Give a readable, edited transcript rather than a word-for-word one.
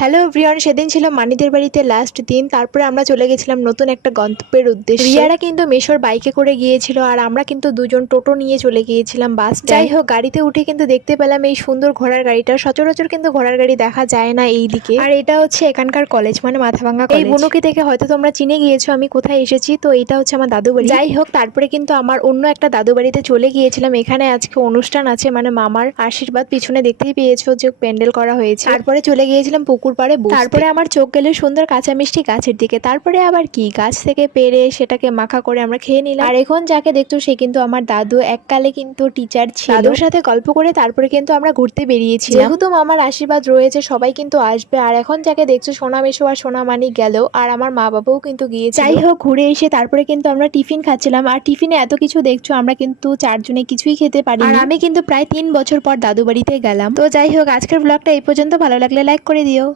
Hello everyone, সেদিন ছিল মানিদের বাড়িতে লাস্ট দিন। তারপরে আমরা চলে গেছিলাম নতুন একটা গন্তব্যের উদ্দেশ্যে। রিয়ারা কিন্তু মেশোর বাইকে করে গিয়েছিল আর আমরা কিন্তু দুজন টোটো নিয়ে চলে গিয়েছিলাম বাস। যাই হোক, গাড়িতে উঠে কিন্তু দেখতে পেলাম এই সুন্দর ঘোড়ার গাড়িটা। সচরাচর কিন্তু ঘোড়ার গাড়ি দেখা যায় না এই দিকে। আর এটা হচ্ছে এখানকার কলেজ, মানে মাথাভাঙ্গা কলেজ। এই বুনুকি থেকে হয়তো তোমরা চিনে গিয়েছো আমি কোথায় এসেছি। তো এটা হচ্ছে আমার দাদু বাড়ি। যাই হোক, তারপরে কিন্তু আমার অন্য একটা দাদু বাড়িতে চলে গিয়েছিলাম। এখানে আজকে অনুষ্ঠান আছে, মানে মামার আশীর্বাদ। পিছনে দেখতেই পেয়েছো যে প্যান্ডেল করা হয়েছে। তারপরে চলে গিয়েছিলাম পুকুর পাড়ে বসতে। তারপরে আমার চোখ গেল সুন্দর কাঁচা মিষ্টি গাছের দিকে। তারপরে আবার কি, গাছ থেকে পেরে সেটাকে মাখা করে আমরা খেয়ে নিলাম। আর এখন যাকে দেখছো সে কিন্তু আমার দাদু, এককালে কিন্তু টিচার ছিল। দাদুর সাথে গল্প করে তারপরে কিন্তু আমরা ঘুরতে বেরিয়েছি। যেহেতু মামার আশীর্বাদ রয়েছে সবাই কিন্তু আসবে। আর এখন যাকে দেখছো সোনা মেশো আর সোনা মানিক গেল, আর আমার মা বাবাও কিন্তু গিয়েছে। যাই হোক, ঘুরে এসে তারপরে কিন্তু আমরা টিফিন খাচ্ছিলাম। আর টিফিনে এত কিছু দেখছো, আমরা কিন্তু চারজনে কিছুই খেতে পারি। আর আমি কিন্তু প্রায় 3 বছর পর দাদু বাড়িতে গেলাম। তো যাই হোক, আজকের ব্লগটা এই পর্যন্ত। ভালো লাগলে লাইক করে দিও।